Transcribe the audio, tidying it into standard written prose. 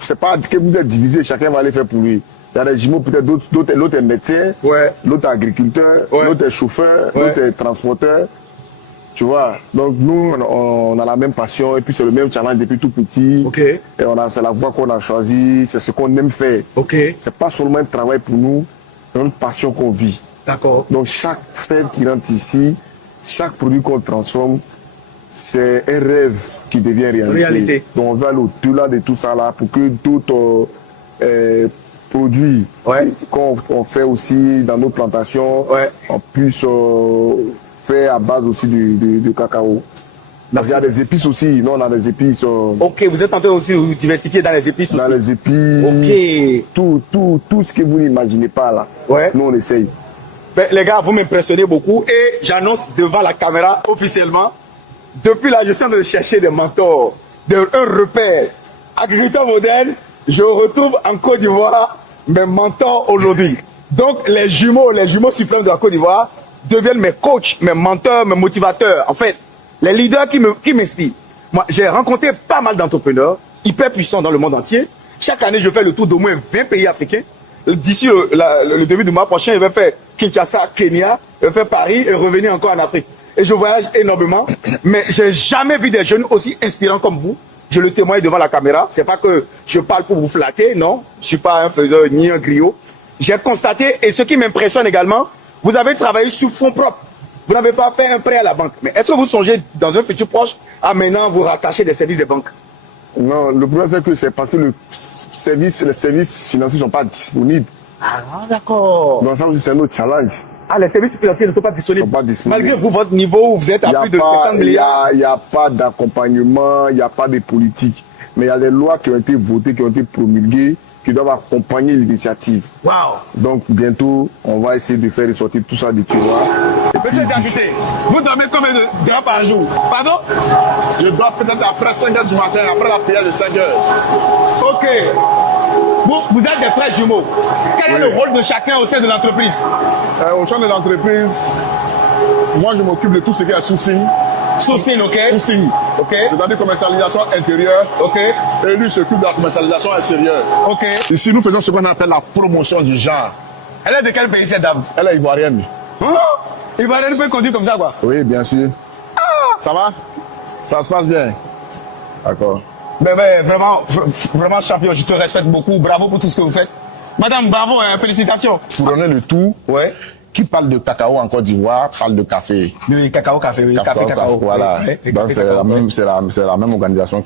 C'est pas que vous êtes divisé, chacun va aller faire pour lui. Il y a des jumeaux, peut-être l'autre est médecin, l'autre est agriculteur, l'autre est chauffeur, l'autre est transporteur. Tu vois, donc nous, on a la même passion et puis c'est le même challenge depuis tout petit. Et c'est la voie qu'on a choisie, c'est ce qu'on aime faire. C'est pas seulement un travail pour nous, c'est une passion qu'on vit. D'accord. Donc chaque fève qui rentre ici, chaque produit qu'on transforme, c'est un rêve qui devient réalité. Donc on veut aller au-delà de tout ça là pour que d'autres produits qu'on fait aussi dans nos plantations, on puisse faire à base aussi du cacao. Il y a des épices aussi, nous on a des épices. Ok, vous êtes en train aussi de vous diversifier dans les épices aussi. Dans les épices, tout ce que vous n'imaginez pas là, nous on essaye. Ben, les gars, vous m'impressionnez beaucoup et j'annonce devant la caméra officiellement, depuis là je suis en train de chercher des mentors, un repère. Agriculteur moderne, je retrouve en Côte d'Ivoire mes mentors aujourd'hui. Donc les jumeaux suprêmes de la Côte d'Ivoire deviennent mes coachs, mes mentors, mes motivateurs. En fait, les leaders qui m'inspirent. Moi, j'ai rencontré pas mal d'entrepreneurs hyper puissants dans le monde entier. Chaque année, je fais le tour d'au moins 20 pays africains. D'ici le début du mois prochain, je vais faire Kinshasa, Kenya, je vais faire Paris et revenir encore en Afrique. Et je voyage énormément, mais j'ai jamais vu des jeunes aussi inspirants comme vous. Je le témoigne devant la caméra. C'est pas que je parle pour vous flatter, non. Je suis pas un faiseur ni un griot. J'ai constaté, et ce qui m'impressionne également, vous avez travaillé sur fonds propres. Vous n'avez pas fait un prêt à la banque. Mais est-ce que vous songez, dans un futur proche, à maintenant vous rattacher des services des banques? Non, le problème c'est que c'est parce que les services financiers ne sont pas disponibles. Ah, d'accord. Donc ça aussi c'est un autre challenge. Ah, les services financiers ne sont pas disponibles. Malgré vous, votre niveau, vous êtes à plus de 50 milliards. Il n'y a pas d'accompagnement, il n'y a pas de politique. Mais il y a des lois qui ont été votées, qui ont été promulguées, qui doivent accompagner l'initiative. Wow. Donc bientôt, on va essayer de faire ressortir tout ça du tiroir. Monsieur le député, vous dormez combien de heures par jour? Pardon? Je dors peut-être après 5 h du matin, après la prière de 5 h. Ok. Vous êtes des frères jumeaux. Quel est le rôle de chacun au sein de l'entreprise? Au sein de l'entreprise, moi je m'occupe de tout ce qui est sourcing. Sourcing, ok. Sourcing. Ok. C'est-à-dire commercialisation intérieure. Ok. Et lui s'occupe de la commercialisation extérieure. Ok. Ici, nous faisons ce qu'on appelle la promotion du genre. Elle est de quel pays cette dame? Elle est ivoirienne. Ivoirienne peut conduire comme ça, quoi? Oui, bien sûr. Ça va? Ça se passe bien. D'accord. Mais vraiment champion, je te respecte beaucoup. Bravo pour tout ce que vous faites. Madame, bravo, félicitations. Pour donner le tout, qui parle de cacao en Côte d'Ivoire parle de café. Oui, café, oui. Café, cacao. Voilà. Donc c'est la même organisation.